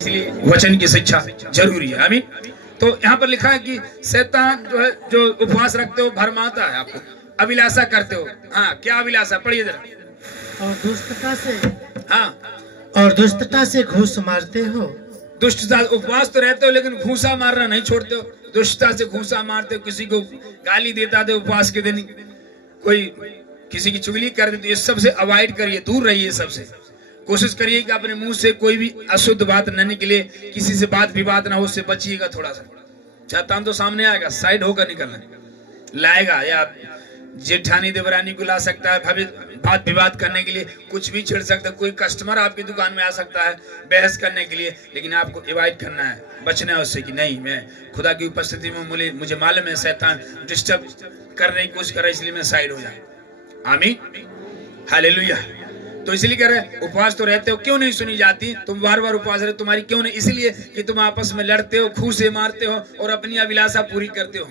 इसलिए वचन की शिक्षा जरूरी है। आमीन। तो यहाँ पर लिखा है कि शैतान जो है, जो उपवास रखते हो भरमाता है आपको, अभिलाषा करते हो। हाँ, क्या अभिलाषा, पढ़िए जरा। और दुष्टता से हाँ, और दुष्टता से घूस मारते हो। दुष्टता, उपवास तो रहते हो लेकिन घूसा मारना नहीं छोड़ते हो। दुष्टता से घूसा मारते हो, किसी को गाली देता थे उपवास के दिन, कोई किसी की चुगली कर देते। इस सब से अवॉइड करिए, दूर रहिए सबसे। कोशिश करिए कि अपने मुंह से कोई भी अशुद्ध बात न निकले, किसी से बात विवाद ना हो, उससे बचिएगा थोड़ा सा। शैतान तो सामने आएगा, साइड होकर निकलना लाएगा, या जेठानी देवरानी को ला सकता है बात विवाद करने के लिए, कुछ भी छिड़ सकता है। कोई कस्टमर आपकी दुकान में आ सकता है बहस करने के लिए, लेकिन आपको अवॉइड करना है, बचना है उससे कि नहीं, मैं खुदा की उपस्थिति में मुझे मालूम है शैतान डिस्टर्ब करने की कोशिश कर रहा है, इसलिए मैं साइड हो जाऊं। आमीन, हालेलुया। तो इसलिए कह रहे उपवास तो रहते हो, क्यों नहीं सुनी जाती? तुम बार बार उपवास रहे, तुम्हारी क्यों नहीं? इसलिए कि तुम आपस में लड़ते हो, खूसे मारते हो और अपनी अभिलाषा पूरी करते हो।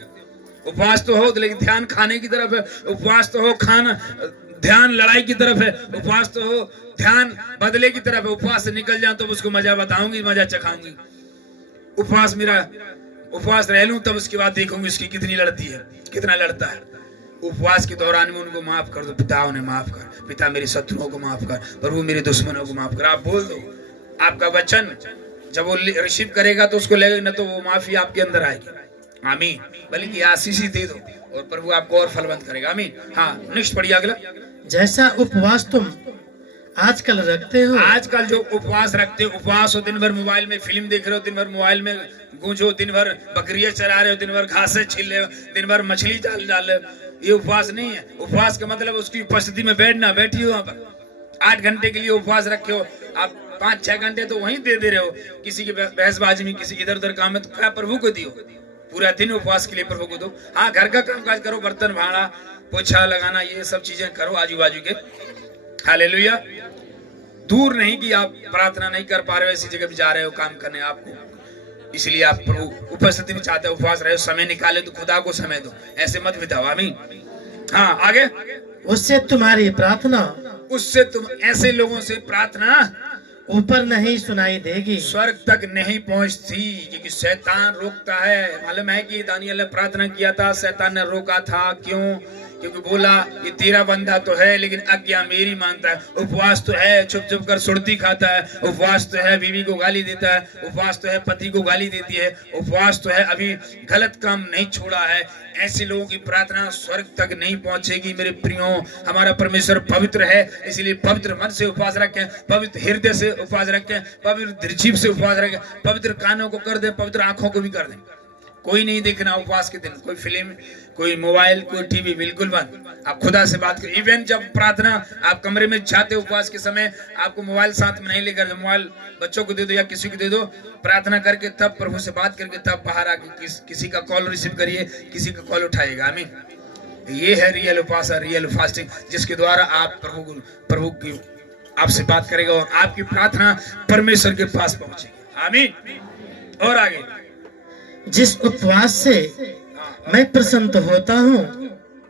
उपवास तो हो लेकिन ध्यान खाने की तरफ है। उपवास तो हो खाना, ध्यान लड़ाई की तरफ है। उपवास तो हो, ध्यान बदले की तरफ है। उपवास से निकल जाऊं तो उसको मजा बताऊंगी, मजा चखाऊंगी। उपवास मेरा उपवास रह लूं तब उसके बाद देखूंगी उसकी कितनी लड़ती है, कितना लड़ता है। उपवास के दौरान में उनको माफ कर दो। पिता उन्हें माफ कर, पिता मेरे शत्रुओं को माफ कर, प्रभु मेरे दुश्मनों को माफ कर। आप बोल दो, आपका वचन जब वो रिसीव करेगा तो उसको लगेगा, न तो वो माफी आपके अंदर आएगी। आमीन। बल्कि आशीष ही दे दो और प्रभु आपको और फलवंत करेगा। आमीन। हाँ, नेक्स्ट पढ़िए अगला। जैसा उपवास तुम आजकल रखते हो। आजकल जो उपवास रखते हो, उपवास हो, दिन भर मोबाइल में फिल्म देख रहे हो, दिन भर मोबाइल में गूंजो, दिन भर बकरियां चरा रहे हो, दिन भर घासे छील रहे हो, दिन भर मछली डाल रहे हो, ये उपवास नहीं है। उपवास का मतलब उसकी उपस्थिति में बैठना। बैठिए वहां पर। 8 घंटे के लिए उपवास रखे हो आप, 5-6 घंटे तो वहीं दे रहे हो किसी की बहसबाजी में, किसी इधर उधर काम में, तो क्या प्रभु को दियो? पूरा दिन उपवास के लिए प्रभु को दो। हाँ, घर का कामकाज करो, बर्तन भाड़ा पोछा लगाना, ये सब चीजें करो आजू बाजू के। हालेलुया। दूर नहीं कि आप प्रार्थना नहीं कर पा रहे हो, ऐसी जगह भी जा रहे हो काम करने आपको, इसलिए आप प्रभु उपस्थिति में चाहते हो उपवास रहे हो, समय निकाले तो खुदा को समय दो, ऐसे मत बिताओ। आमीन। हाँ, आगे। उससे तुम्हारी प्रार्थना, उससे तुम ऐसे लोगों से प्रार्थना ऊपर नहीं सुनाई देगी, स्वर्ग तक नहीं पहुंचती, क्योंकि शैतान रोकता है। मालूम है कि दानियल ने प्रार्थना किया था, शैतान ने रोका था। क्यों? क्योंकि बोला ये तेरा बंदा तो है लेकिन आज्ञा मेरी मानता है। उपवास तो है, छुप छुप कर सुर्ती खाता है। उपवास तो है, बीवी को गाली देता है। उपवास तो है, पति को गाली देती है। उपवास तो है, अभी गलत काम नहीं छोड़ा है। ऐसे लोगों की प्रार्थना स्वर्ग तक नहीं पहुंचेगी। मेरे प्रियो, हमारा परमेश्वर पवित्र है, इसलिए पवित्र मन से उपवास रखें, पवित्र हृदय से उपवास रखें, पवित्र जीभ से उपवास रखें, पवित्र कानों को कर दें, पवित्र आंखों को भी कर दें। कोई नहीं देखना उपवास के दिन, कोई फिल्म, कोई मोबाइल, कोई टीवी, बिल्कुल बंद। आप खुदा से बात करें। इवन जब प्रार्थना आप कमरे में जाते हो उपवास के समय, आपको मोबाइल साथ में नहीं लेकर, मोबाइल बच्चों को दे दो या किसी को दे दो। प्रार्थना करके तब प्रभु से बात करके तब बाहर आके किसी का कॉल रिसीव करिए, किसी का कॉल उठाएगा। आमीन। ये है रियल उपवास, रियल फास्टिंग, जिसके द्वारा आप प्रभु की आपसे बात करेगा और आपकी प्रार्थना परमेश्वर के पास पहुंचेगी। आमीन। और आगे। जिस उपवास से मैं प्रसन्न होता हूँ,